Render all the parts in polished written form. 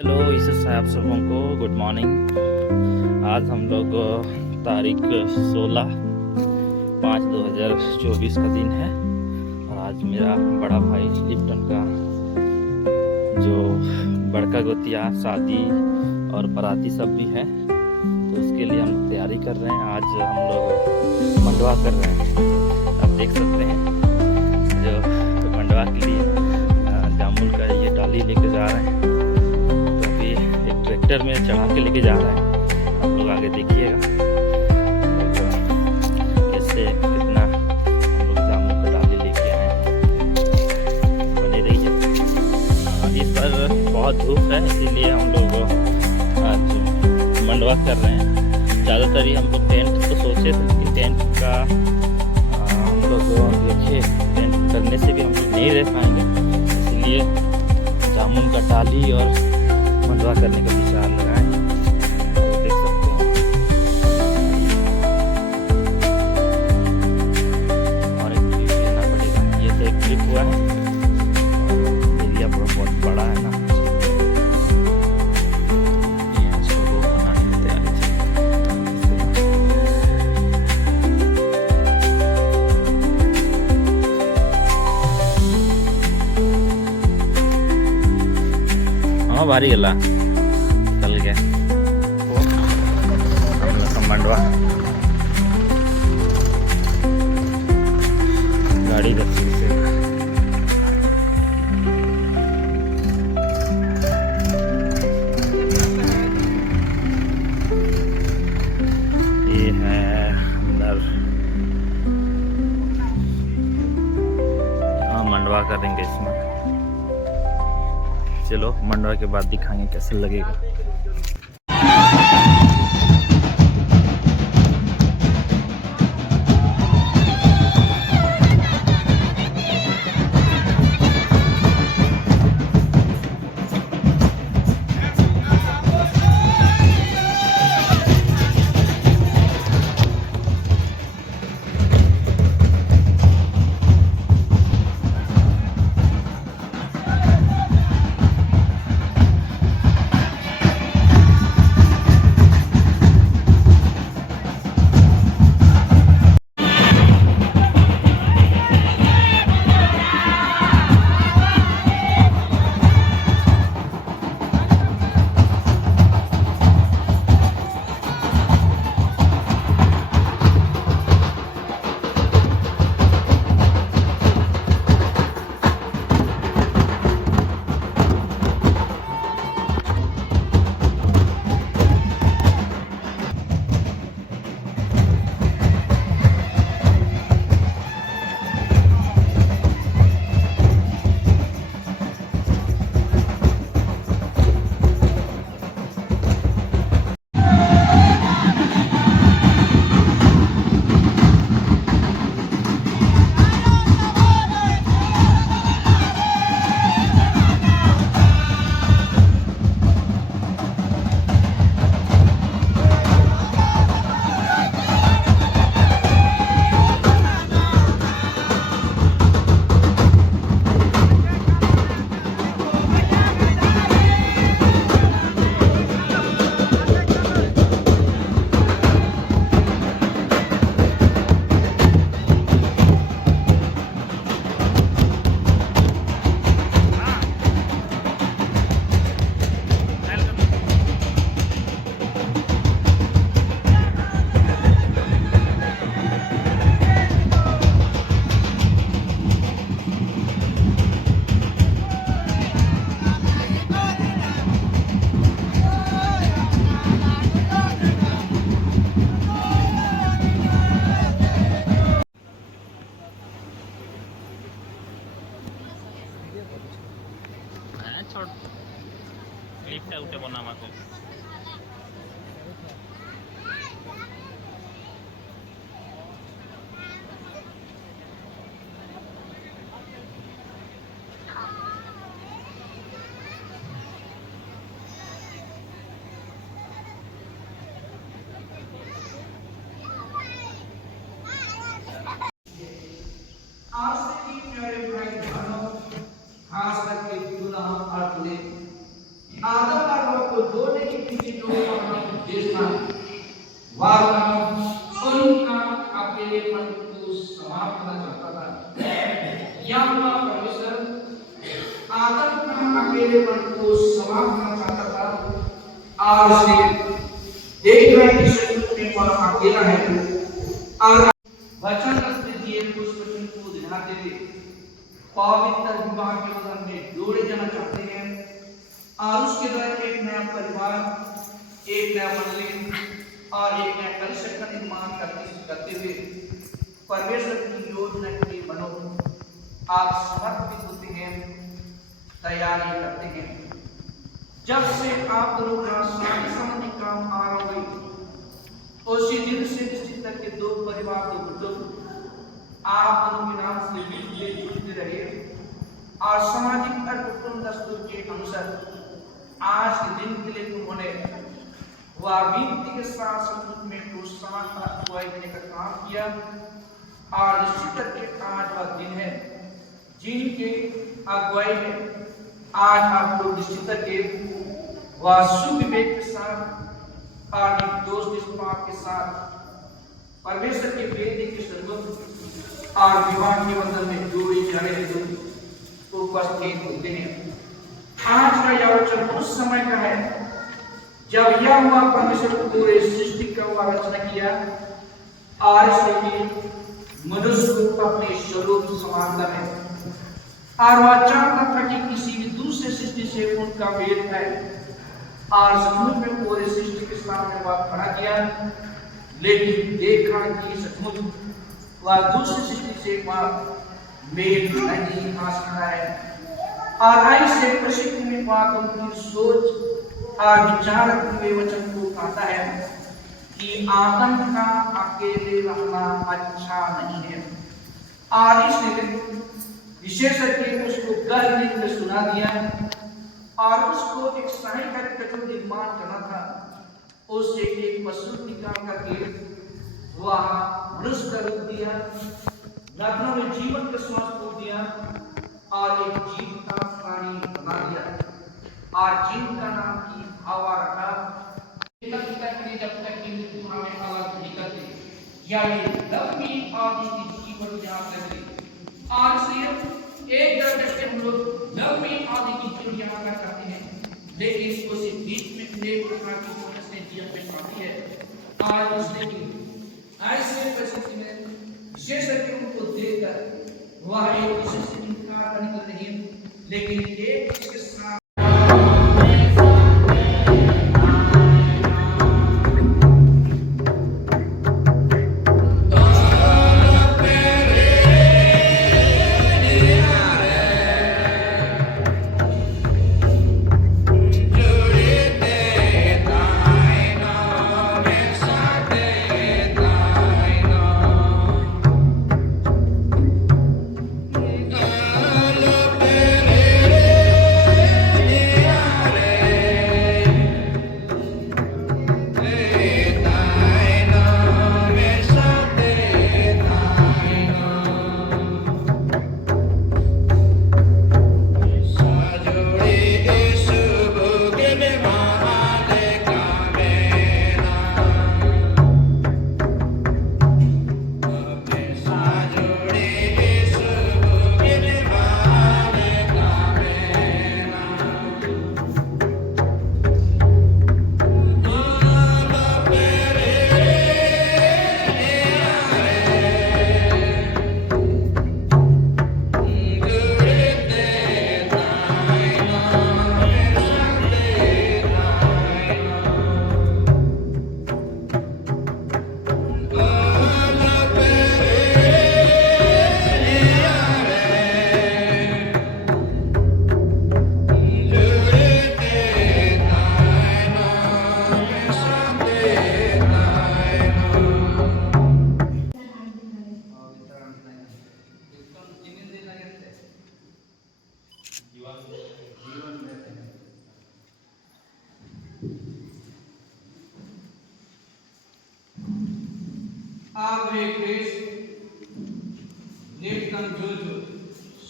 Hello Issus आप सबों को गुड मॉर्निंग। आज हम लोग तारीख 16/5/2024 का दिन है और आज मेरा बड़ा भाई लिप्टन का जो बड़का गोतिया शादी और बाराती सब भी है, तो उसके लिए हम तैयारी कर रहे हैं। आज हम लोग मंडवा कर रहे हैं। आप देख सकते हैं जो मंडवा के लिए जामुन का ये डाली लेके जा रहे हैं। ट्रैक्टर में चढ़ा के लेके जा रहा है। आप लोग आगे देखिएगा कैसे कितना हम लोग जामुन का डाली लेके आए हैं। बने रहिए। इस पर बहुत धूप है, इसीलिए हम लोग आज मंडवा कर रहे हैं। ज़्यादातर ही हम लोग टेंट तो सोचे थे कि टेंट का हम लोग देखिए टेंट करने से भी हम लोग नहीं रह पाएंगे, इसलिए जामुन का डाली और मंडवा करने का विचार लगाएं। तो देख सकते हैं और एक ट्रिप लेना पड़ेगा। ये तो एक ट्रिप हुआ है, एरिया बहुत बड़ा है ना, इसको रोड बनाने की तैयारी चल। हाँ भारी गला चल गया हम लोग का मंडवा। गाड़ी रखी से ये है अंदर। हाँ मंडवा करेंगे इसमें। चलो मंडवा के बाद दिखाएंगे कैसे लगेगा। লিফটটা উঠে বনা আমাকে आज से मेरे भाई बहनों, खास करके दुल्हा और दुल्हे आदम देखना वार्ता उनका अकेलेपन को समाप्त करना चाहता था। यहोवा परमेश्वर आदम का अकेलेपन को समाप्त करना चाहता था और उसे देख रहा है कि शत्रु में वह अकेला है और वचन रखते दिए उस वचन को दिखाते हुए पवित्र विवाह के बंधन में जोड़े जाना चाहते हैं और उसके द्वारा एक नया परिवार, एक नया मंडली और एक नया कलिसिया का निर्माण करते हुए परमेश्वर की योजना के लिए बनो आप समर्पित होते हैं, तैयारी करते हैं। जब से आप दोनों का सामने काम आरंभ हुई उसी दिन से निश्चित तक के दो परिवार दो कुटुंब आप दोनों के नाम से मिलते जुलते रहे और सामाजिक और कुटुंब दस्तूर के अनुसार आज के दिन के लिए उन्होंने व्यक्ति के साथ संबंध में प्रोत्साहन का अगुवाई देने का काम किया और निश्चित करके आज वह दिन है जिनके अगुवाई में आज आप लोग निश्चित करके वह सुविवेक के साथ और निर्दोष निष्पाप के साथ परमेश्वर के वेदी के सर्वोच्च और विवाह के बंधन में जोड़े जाने हेतु उपस्थित होते हैं। आज का यह वचन उस समय का है जब यह हुआ परमेश्वर पूरे सृष्टि का वह रचना किया और इसलिए मनुष्य को अपने स्वरूप समानता में और वह चाहता था कि किसी भी दूसरे सृष्टि से उनका भेद है और सचमुच में पूरे सृष्टि के सामने वह खड़ा किया, लेकिन देखा कि सचमुच वह दूसरी सृष्टि से वह मेल नहीं खा सकता है और ऐसे परिस्थिति में वह गंभीर सोच और विचार हुए वचन को कहता है कि आदम का अकेले रहना अच्छा नहीं है और इसलिए विशेष करके उसको गहरे में सुना दिया और उसको एक सहाय का निर्माण करना था। उससे एक पशु निकाल करके वह मनुष्य का रूप दिया, लखनऊ में जीवन का श्वास को दिया और एक जीव का प्राणी बना दिया और जिनका नाम की हवा रखा। जब तक पुराने अलग निकलते या ये लंबी आदि की जीवन याद करते और सिर्फ एक दर्जन से हम लोग लंबी आदि की जीवन याद करते हैं, लेकिन इसको सिर्फ बीच में एक प्रकार की समझ से जीवन में आती है और उसने की ऐसे परिस्थिति में विशेष करके उनको देखकर वह एक दूसरे से इनकार करने को नहीं, लेकिन एक इसके साथ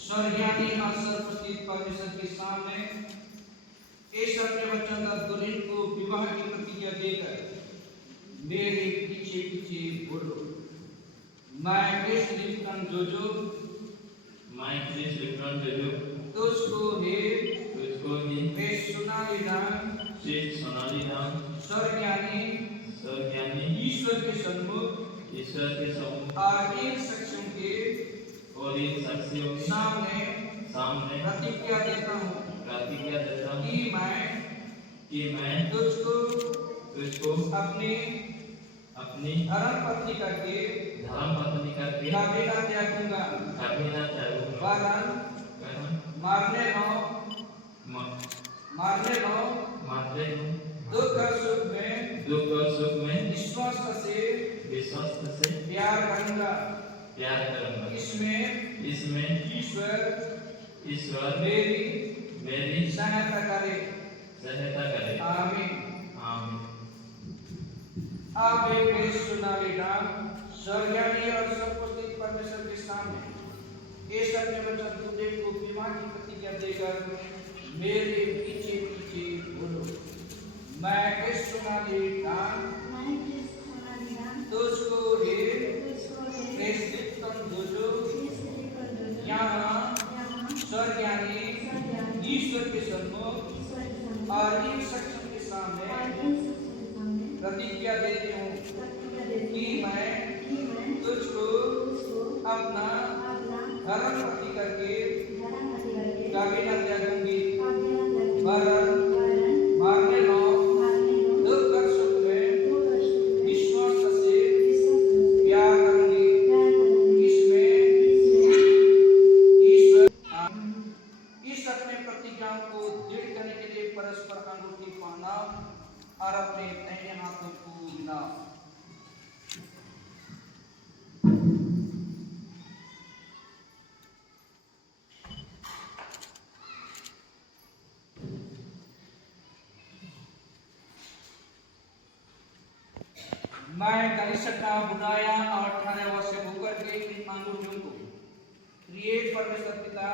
स्वर्गीय और सर्वशक्ति परमेश्वर के सामने इस अपने वचन का दुनिया को विवाह की प्रतिज्ञा देकर मेरे पीछे पीछे बोलो। मैं कृष्ण लिप्टन जोजो तुझको ही वे सोनाली राम सर्वज्ञानी ईश्वर के सन्मुख और इन साक्षियों के सामने प्रतिज्ञा देता हूँ कि मैं तुझको अपनी धर्म पत्नी करके कभी न त्यागूंगा वरन मारने लो दुख और सुख में विश्वास से प्यार करूंगा। इसमें ईश्वर मेरी सहायता करे। आमीन। आप एक सोनाली राम स्वर्गीय और सर्वोपरि परमेश्वर के सामने ये सत्य वचन तुझे को विवाह की प्रतिज्ञा देकर मेरे पीछे पीछे बोलो। मैं सोनाली राम तुझको ही यहाँ स्वर्गज्ञानी ईश्वर के सन्मुख और इन साक्षियों के सामने प्रतिज्ञा देती हूँ कि मैं तुझको अपना धर्म पत्नी करके कभी न त्यागूंगी वरन मारने लो दुख और सुख में विश्वास से प्यार करूंगी। इसमें ईश्वर इस अपने प्रतिज्ञाओं को दृढ़ करने के लिए परस्पर अंगूठी पहनाओ और अपने दाहिने हाथों को मिलाओ। मैं कनिष्ठ का बुलाया और 18 वर्ष से होकर के इन अंगूठियों को प्रिय परमेश्वर पिता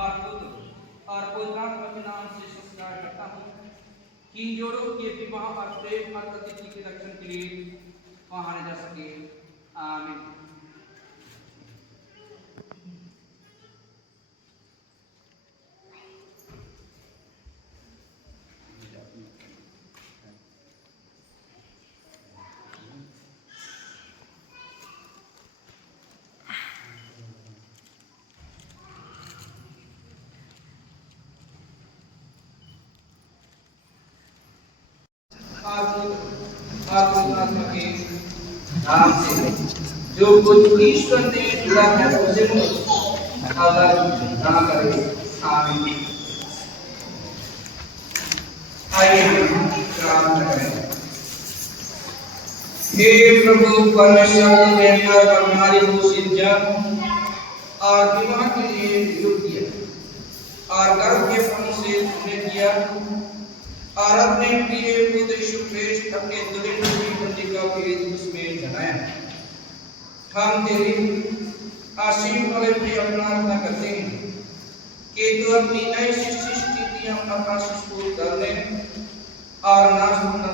और पुत्र और पवित्रात्मा के नाम से संस्कार करता हूँ कि इन जोड़ों के विवाह और प्रेम और प्रतिष्ठा के रक्षण के लिए पहुंचाया जा सके। आमीन। आत्मा के नाम से जो कुछ ईश्वर ने जुड़ा है उसे अलग ना करे। आमीन। आइए प्रार्थना करें। हे प्रभु परमेश्वर देवता हमारी घोषित जब और विवाह के लिए नियुक्त किया और गर्भ के फल से तुमने किया और अपने प्रिय पुत्र यीशु ख्रिस्त अपने दुर्लभ प्रतिज्ञा के उसमें जनाया। हम तेरी आशीष वाले प्रिय प्रार्थना करते हैं कि तू अपनी ऐसी सृष्टि हम आकाश को करने और नाश होना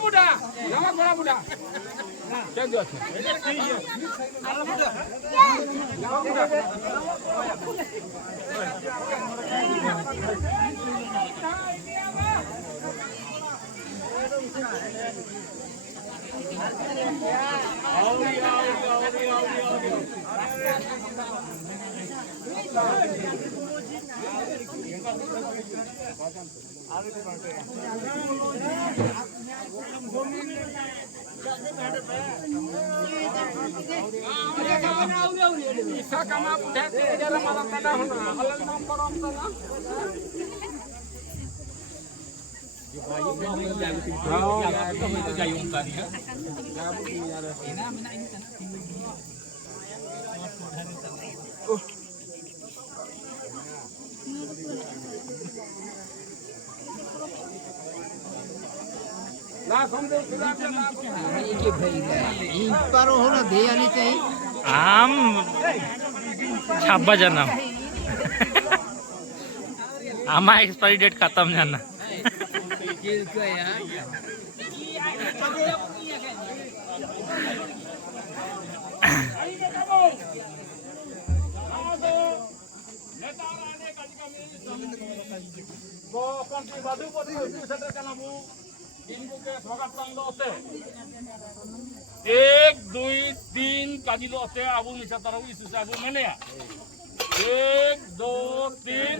बुढ़ा बुढ़ा Isa kama punya sejarah malam tanah, alam nomor આમ છાપવા જાના આમાં एक्सपायरी डेट खत्म जाना एक दुई तीन काजी लो से आबू मिसा तरह इस से आबू मैंने एक दो तीन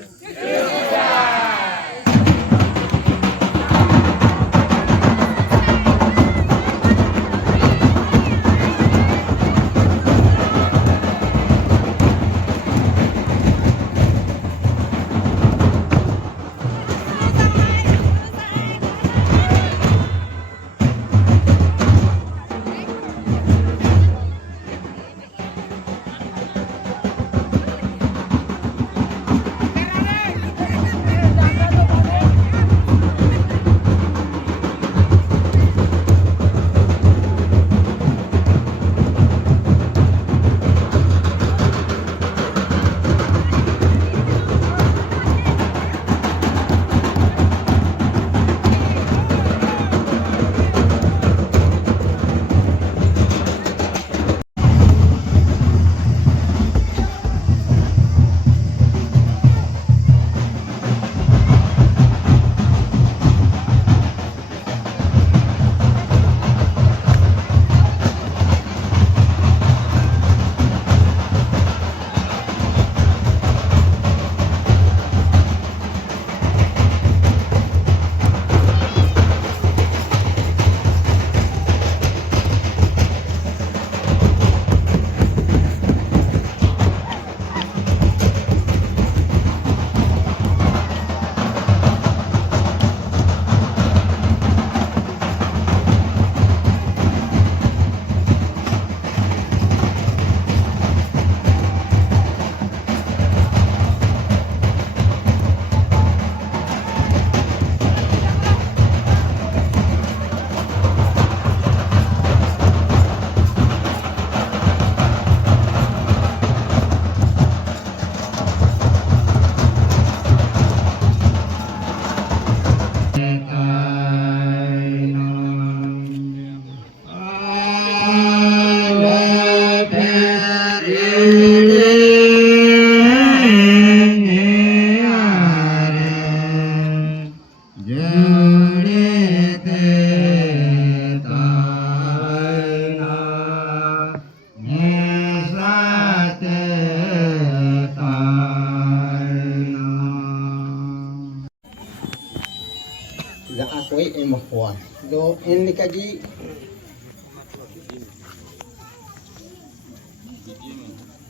Koy em mahwa do en kaji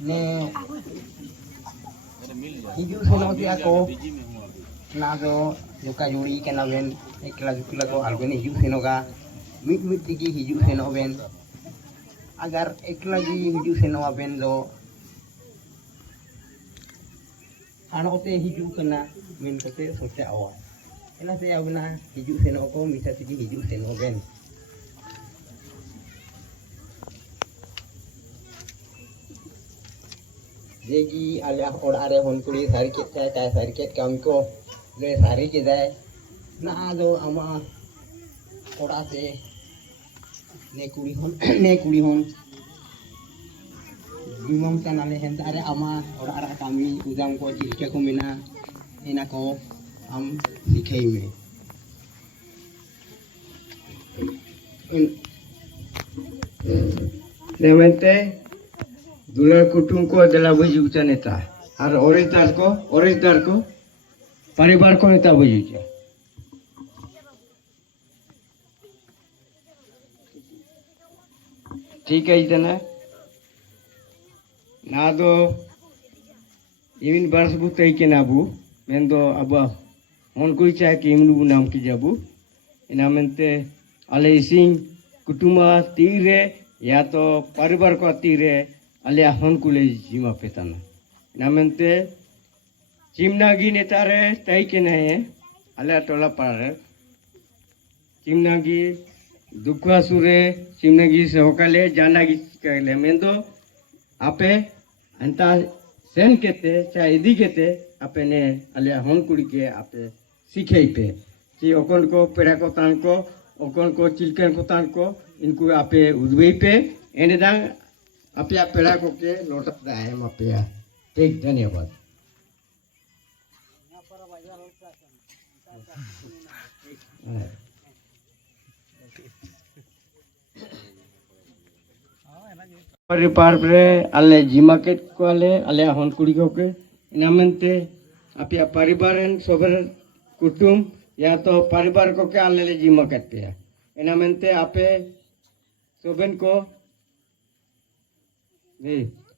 ne hiju sono ki ako na do luka yuri kana ben ekla jukla ko alben hiju senoga mit mit tigi hiju seno ben agar ekla ji hiju seno ben do anote hiju kana min kate sote awa ena se abna hiju seno ko misa tigi hiju seno ben जेगी आले और आरे होनकुड़ी सारी cat चाहे सारी cat काम को ले सारी के जाए ना दो आमा और आते ने कुड़ी होन बिमम चनाले हेंदारे आमा और आरा कामी उजाम को चिरके को मिना एना को हम दिखाई में नेमते दुलार कुटुंब को दला बुझुचा नेता और ओरिजदार को परिवार को नेता बुझुचा ठीक है इतना ना दो इविन बरस बुतई के नाबू मैं दो अब मन कोई चाहे कि इमनु नाम की जाबू इनामते अले इसिंग कुटुमा तीरे या तो परिवार को तीरे अले हन कुले जिमा पेताना इनामते चिमनागी नेतारे तई के नहीं अले टोला पारे चिमनागी दुखवा सुरे चिमनागी सहकाले जानागी कहले मेंदो आपे अंता सेन केते चाहे इदी केते आपे ने अले हन कुड़ी के आपे सीखे पे कि ओकन को पेड़ा को तान को ओकन को चिलकन को तान को इनको आपे उद्वे पे एनेदांग आपे पेड़ा को के लोटत है मापे ठीक धन्यवाद परिवार रे अले जिमाकेट को अले हन कुड़ी को के इनामते आपे परिवारन सोबर कुटुम या तो परिवार को के अले जिमाकेट पे इनामते आपे सोबन को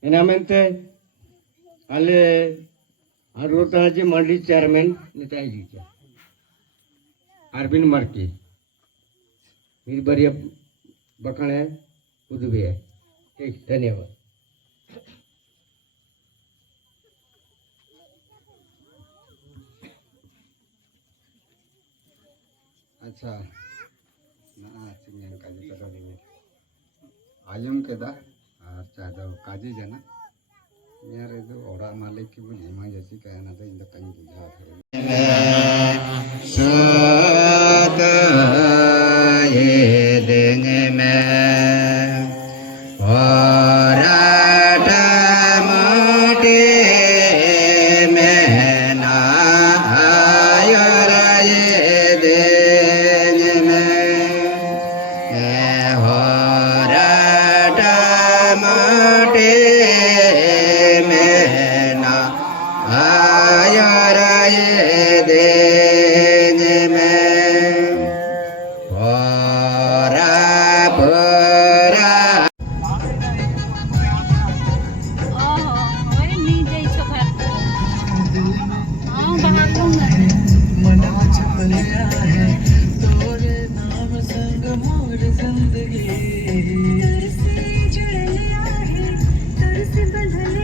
इनामते अले आरोता जी मंडी चेयरमैन नेताई जी अरविंद मार्की मीरबरिया बखणे उदवे ठीक धन्यवाद अच्छा ना चिंगन काजी करो दिने आयम केदा और चादो काजी जना यार दो ओरा मालिक की बोली मां जैसी कहना तो इंदा कहीं बुझा सत ये देंगे मैं जिंदगी से जुड़ लिया है, तुझसे बंधन